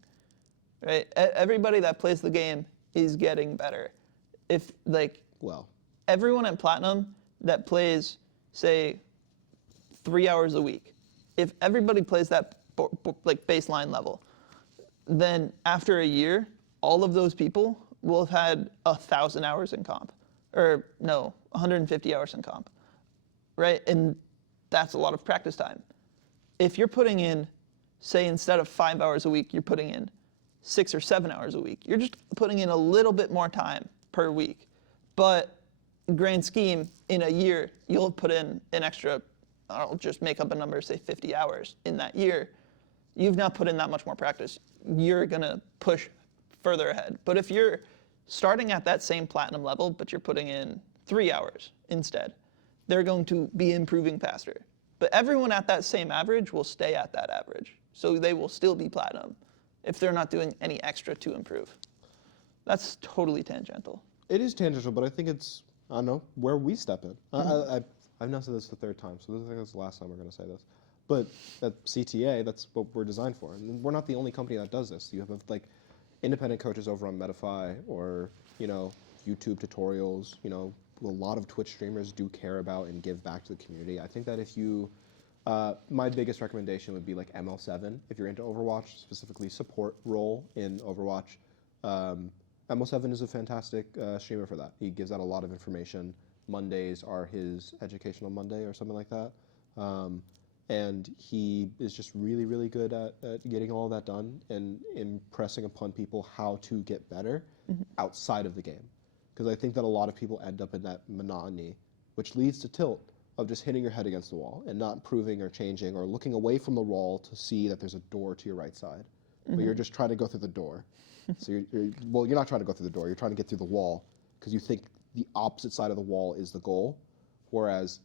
right? Everybody that plays the game is getting better. If like, well, everyone at Platinum that plays, say, 3 hours a week, if everybody plays that like baseline level, then after a year, all of those people will have had 1,000 hours in comp. Or no, 150 hours in comp, right? And that's a lot of practice time. If you're putting in, say, instead of 5 hours a week, you're putting in 6 or 7 hours a week. You're just putting in a little bit more time per week. But grand scheme, in a year, you'll have put in an extra, I'll just make up a number, say 50 hours in that year. You've not put in that much more practice. You're gonna push further ahead. But if you're starting at that same platinum level, but you're putting in 3 hours instead, they're going to be improving faster. But everyone at that same average will stay at that average. So they will still be platinum if they're not doing any extra to improve. That's totally tangential. it is tangential, but I think it's, I don't know, where we step in. I've now said this the third time, so I think that's the last time we're going to say this. But at CTEA, that's what we're designed for. And we're not the only company that does this. You have like independent coaches over on Medify or, you know, YouTube tutorials. You know, a lot of Twitch streamers do care about and give back to the community. I think that if you, my biggest recommendation would be like ML7. If you're into Overwatch, specifically support role in Overwatch, ML7 is a fantastic streamer for that. He gives out a lot of information. Mondays are his educational Monday or something like that. And he is just really, really good at getting all that done and impressing upon people how to get better outside of the game. Because I think that a lot of people end up in that monotony, which leads to tilt of just hitting your head against the wall and not improving or changing or looking away from the wall to see that there's a door to your right side. But you're just trying to go through the door. So you're not trying to go through the door, you're trying to get through the wall because you think the opposite side of the wall is the goal, whereas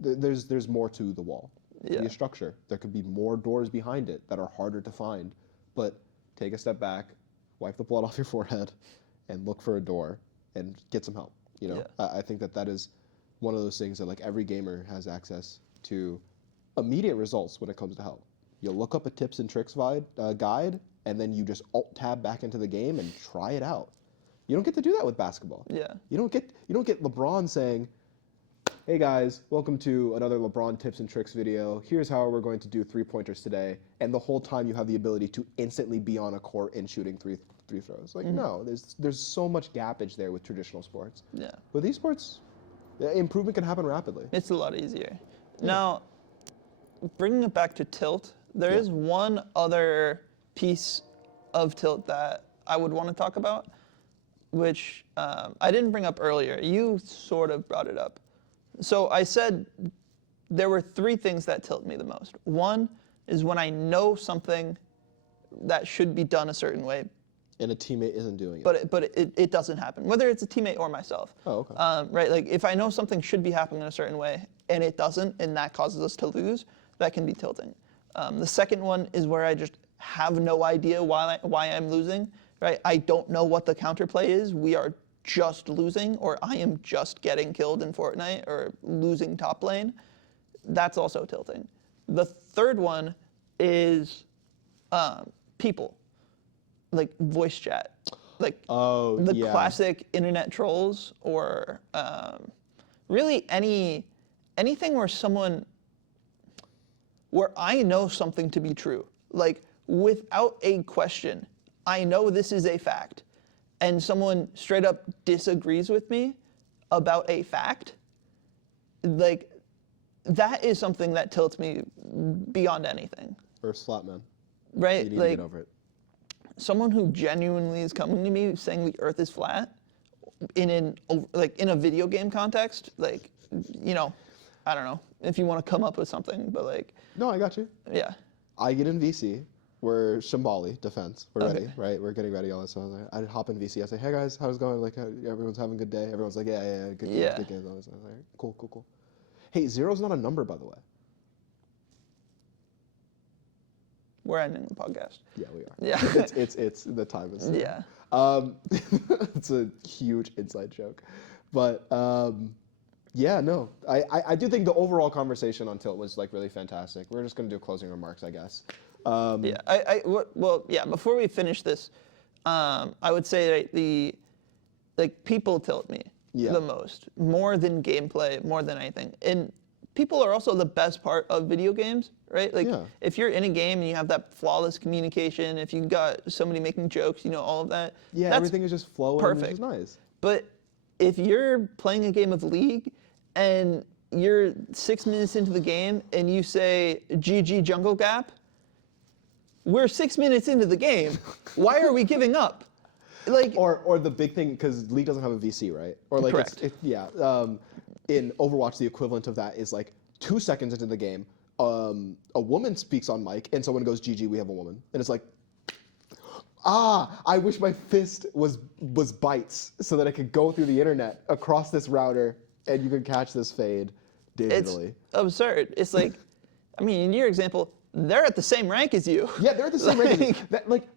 there's more to the wall. Yeah. Be a structure. There could be more doors behind it that are harder to find, but take a step back, wipe the blood off your forehead, and look for a door and get some help. You know, Yeah. I think that is one of those things that like every gamer has access to immediate results when it comes to help. You look up a tips and tricks guide, and then you just alt-tab back into the game and try it out. You don't get to do that with basketball. Yeah. You don't get LeBron saying, "Hey guys, welcome to another LeBron tips and tricks video. Here's how we're going to do three-pointers today." And the whole time you have the ability to instantly be on a court and shooting three throws. Like no, there's so much gappage there with traditional sports. Yeah. With esports, improvement can happen rapidly. It's a lot easier. Now, bringing it back to tilt, there is one other piece of tilt that I would want to talk about, which I didn't bring up earlier. You sort of brought it up. So I said there were three things that tilt me the most. One is when I know something that should be done a certain way, And a teammate isn't doing it. but it doesn't happen, whether it's a teammate or myself. Oh, okay. Right, like if I know something should be happening in a certain way and it doesn't, and that causes us to lose, that can be tilting. The second one is where I just have no idea why I'm losing. Right, I don't know what the counterplay is. We are just losing, or I am just getting killed in Fortnite, or losing top lane. That's also tilting. The third one is people, like voice chat, like the classic internet trolls, or really anything where I know something to be true, like without a question, I know this is a fact, and someone straight up disagrees with me about a fact, like that is something that tilts me beyond anything. Earth's flat, man. Right? You need like to get over it. someone who genuinely is coming to me saying the earth is flat, in a video game context, like, you know, I don't know if you want to come up with something, but like. No, I got you. Yeah. I get in VC. We're Shambali, defense. We're Okay. ready, right? We're getting ready, all this. So I'd hop in VC. I say, hey guys, how's it going? Like, everyone's having a good day. Everyone's like, yeah, good games, Yeah. good games. All this. I was like, cool. Hey, 0's not a number, by the way. We're ending the podcast. Yeah, we are. Yeah. It's the time is. Yeah. It's a huge inside joke, but yeah, no, I do think the overall conversation on Tilt was like really fantastic. We're just gonna do closing remarks, I guess. Yeah. Before we finish this, I would say that people tilt me the most, more than gameplay, more than anything. And people are also the best part of video games, right? Like, if you're in a game and you have that flawless communication, if you've got somebody making jokes, you know, all of that. Yeah, that's everything is just flowing. perfect. Which is nice. But if you're playing a game of League and you're 6 minutes into the game and you say, GG Jungle Gap, we're 6 minutes into the game. Why are we giving up? Like, or the big thing, because League doesn't have a VC, right? Or like, correct. In Overwatch, the equivalent of that is like 2 seconds into the game, a woman speaks on mic, and someone goes, GG, we have a woman. And it's like, I wish my fist was bytes so that I could go through the internet across this router and you could catch this fade digitally. It's absurd. It's like, I mean, in your example, they're at the same rank as you. Yeah, they're at the same rank.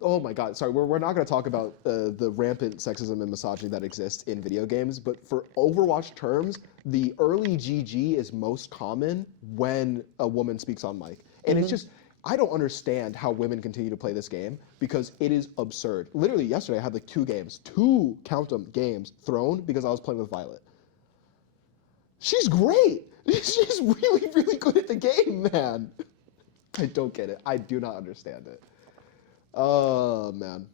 Oh my God, sorry, we're not going to talk about the rampant sexism and misogyny that exists in video games, but for Overwatch terms, the early GG is most common when a woman speaks on mic. And it's just, I don't understand how women continue to play this game because it is absurd. Literally yesterday I had like two count them games thrown because I was playing with Violet. She's great. She's really, really good at the game, man. I don't get it. I do not understand it. Oh, man.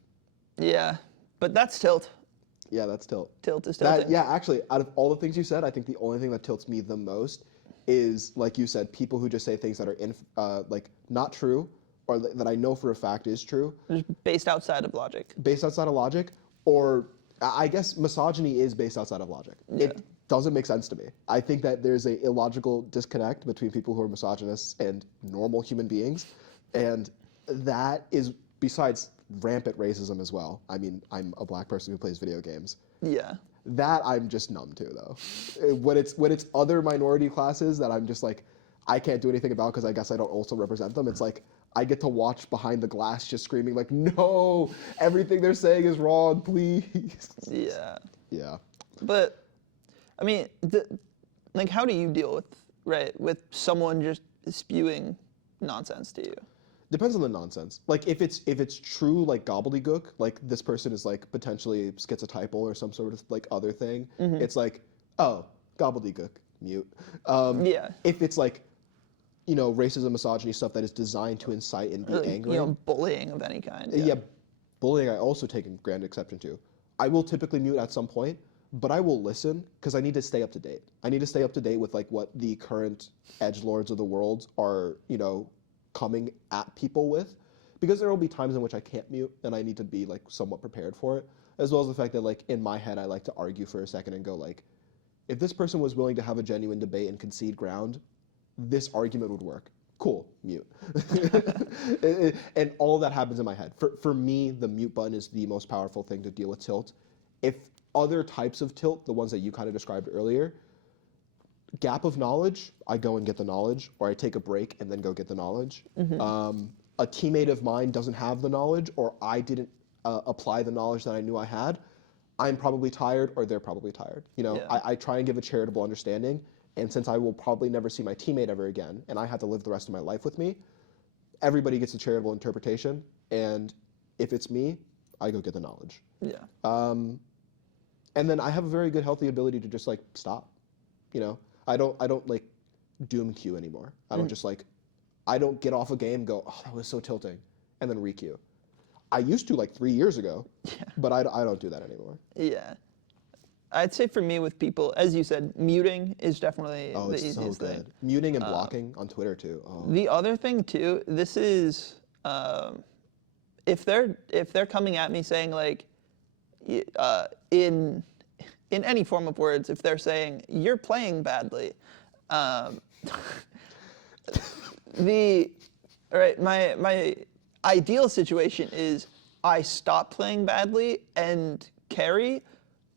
Yeah, but that's tilt. Yeah, that's tilt. Tilt is tilting. Yeah, actually, out of all the things you said, I think the only thing that tilts me the most is, like you said, people who just say things that are like not true or that I know for a fact is true. Just based outside of logic. Based outside of logic, or I guess misogyny is based outside of logic. Yeah. It doesn't make sense to me. I think that there's a illogical disconnect between people who are misogynists and normal human beings, and that is besides rampant racism as well. I mean, I'm a black person who plays video games. Yeah. That I'm just numb to, though. When it's other minority classes that I'm just like, I can't do anything about because I guess I don't also represent them. It's like I get to watch behind the glass just screaming like, no, everything they're saying is wrong, please. Yeah. Yeah. But, I mean, like, how do you deal with someone just spewing nonsense to you? Depends on the nonsense. Like if it's true like gobbledygook, like this person is like potentially schizotypal or some sort of like other thing. It's like, oh, gobbledygook, mute. Yeah. If it's like, racism, misogyny stuff that is designed to incite and be angry. Bullying of any kind. Yeah, bullying I also take in grand exception to. I will typically mute at some point, but I will listen because I need to stay up to date. I need to stay up to date with like what the current edgelords of the world are, coming at people with, because there will be times in which I can't mute and I need to be like somewhat prepared for it, as well as the fact that like in my head I like to argue for a second and go like, if this person was willing to have a genuine debate and concede ground, this argument would work. Cool, mute. And all of that happens in my head. For me, the mute button is the most powerful thing to deal with tilt. If other types of tilt, the ones that you kind of described earlier, gap of knowledge, I go and get the knowledge, or I take a break and then go get the knowledge. A teammate of mine doesn't have the knowledge, or I didn't apply the knowledge that I knew I had, I'm probably tired, or they're probably tired. I try and give a charitable understanding, and since I will probably never see my teammate ever again, and I have to live the rest of my life with me, everybody gets a charitable interpretation, and if it's me, I go get the knowledge. Yeah. And then I have a very good, healthy ability to just like stop. I don't like doom queue anymore. I don't just like, I don't get off a game and go, oh, that was so tilting, and then re-queue. I used to like 3 years ago, but I don't do that anymore. Yeah. I'd say for me with people, as you said, muting is definitely the easiest thing. Muting and blocking on Twitter too. Oh. The other thing too, this is, if they're coming at me saying like, in any form of words, if they're saying you're playing badly, my ideal situation is I stop playing badly and carry,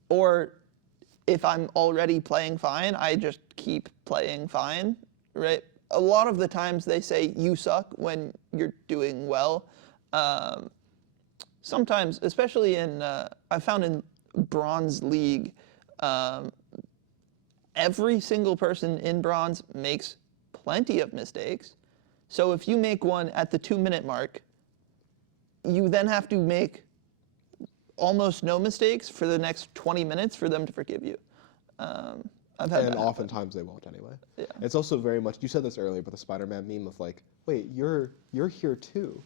or if I'm already playing fine, I just keep playing fine, right? A lot of the times they say you suck when you're doing well. Sometimes, especially I found in Bronze League, every single person in Bronze makes plenty of mistakes. So if you make one at the 2-minute mark, you then have to make almost no mistakes for the next 20 minutes for them to forgive you. I've had And that oftentimes they won't anyway. Yeah. It's also very much, you said this earlier, but the Spider-Man meme of like, wait, you're here too.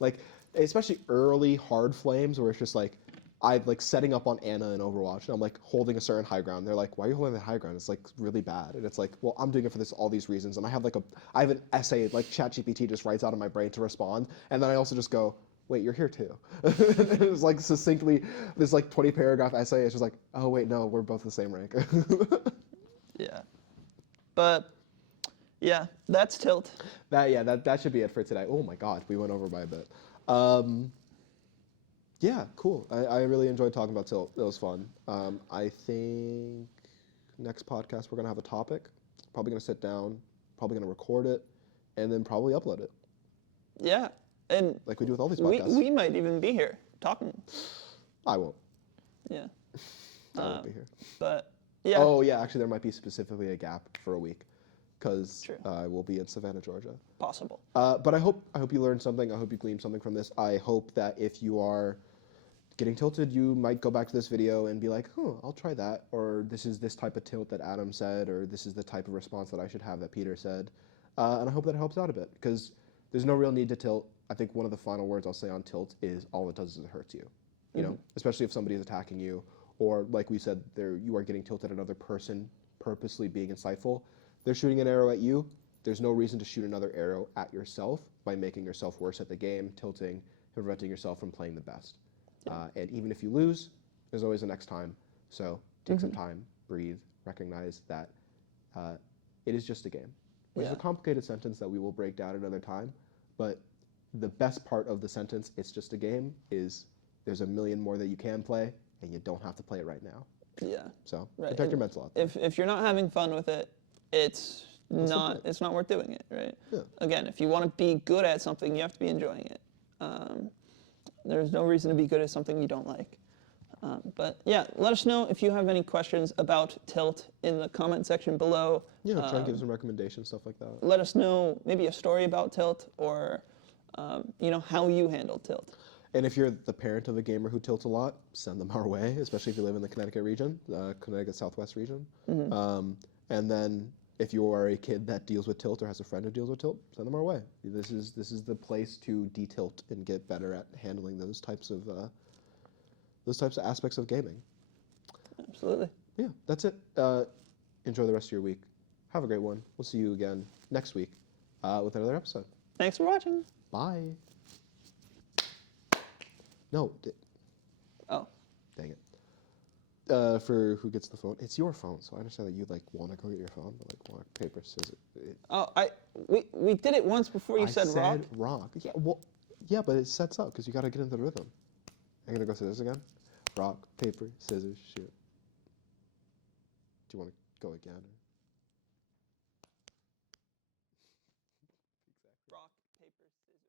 Like, especially early hard flames where it's just like, I'm like setting up on Anna in Overwatch, and I'm like holding a certain high ground. They're like, why are you holding that high ground? It's like really bad. And it's like, well, I'm doing it for all these reasons. And I have an essay, like ChatGPT just writes out of my brain to respond. And then I also just go, wait, you're here too. It's like succinctly, this like 20 paragraph essay. It's just like, oh wait, no, we're both the same rank. Yeah. But yeah, that's Tilt. That should be it for today. Oh my God, we went over by a bit. Yeah, cool. I really enjoyed talking about Tilt. It was fun. I think next podcast we're gonna have a topic. Probably gonna sit down, probably gonna record it, and then probably upload it. Yeah. And like we do with all these podcasts. We might even be here talking. I won't. Yeah. I won't be here. But yeah. Oh yeah, actually there might be specifically a gap for a week, because I will be in Savannah, Georgia. Possible. But I hope you learned something. I hope you gleaned something from this. I hope that if you are getting tilted, you might go back to this video and be like, I'll try that, or this is this type of tilt that Adam said, or this is the type of response that I should have that Peter said. And I hope that helps out a bit, because there's no real need to tilt. I think one of the final words I'll say on tilt is all it does is it hurts you. You know, especially if somebody is attacking you, or like we said, you are getting tilted at another person purposely being insightful. They're shooting an arrow at you. There's no reason to shoot another arrow at yourself by making yourself worse at the game, tilting, and preventing yourself from playing the best. And even if you lose, there's always a next time. So take some time, breathe, recognize that it is just a game. Which is a complicated sentence that we will break down another time. But the best part of the sentence, it's just a game, is there's a million more that you can play, and you don't have to play it right now. Yeah. So protect your mental out there. If you're not having fun with it, it's not worth doing it, right? Yeah. Again, if you want to be good at something, you have to be enjoying it. There's no reason to be good at something you don't like. But yeah, let us know if you have any questions about Tilt in the comment section below. Yeah, try and give some recommendations, stuff like that. Let us know maybe a story about Tilt, or how you handle Tilt. And if you're the parent of a gamer who tilts a lot, send them our way, especially if you live in the Connecticut region, Connecticut Southwest region. And then if you are a kid that deals with tilt or has a friend who deals with tilt, send them our way. This is the place to de-tilt and get better at handling those types of aspects of gaming. Absolutely. Yeah, that's it. Enjoy the rest of your week. Have a great one. We'll see you again next week with another episode. Thanks for watching. Bye. No. Oh. Dang it. For who gets the phone, it's your phone, so I understand that you want to go get your phone, but rock, paper, scissors. We did it once before you said rock. Rock. Yeah, but it sets up because you got to get into the rhythm. I'm gonna go scissors again. Rock, paper, scissors, shoot. Do you want to go again? Rock, paper, scissors, shoot.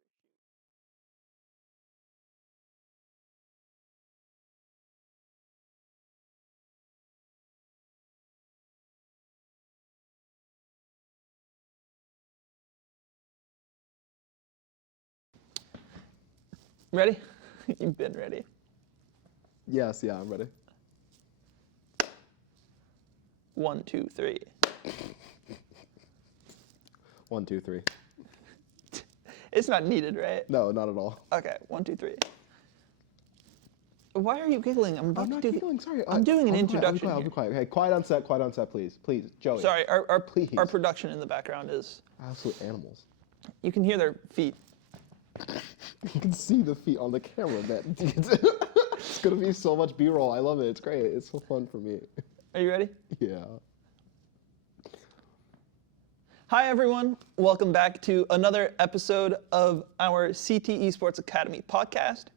Ready? You've been ready. Yes, yeah, I'm ready. 1, 2, 3. 1, 2, 3. It's not needed, right? No, not at all. Okay, 1, 2, 3. Why are you giggling? I'm not giggling. Sorry, I'm doing an introduction. I'll be quiet. Hey, quiet on set, please, Joey. Sorry, our production in the background is absolute animals. You can hear their feet. You can see the feet on the camera, man. gonna be so much B-roll. I love it. It's great. It's so fun for me. Are you ready? Yeah. Hi, everyone. Welcome back to another episode of our CTEA Esports Academy podcast.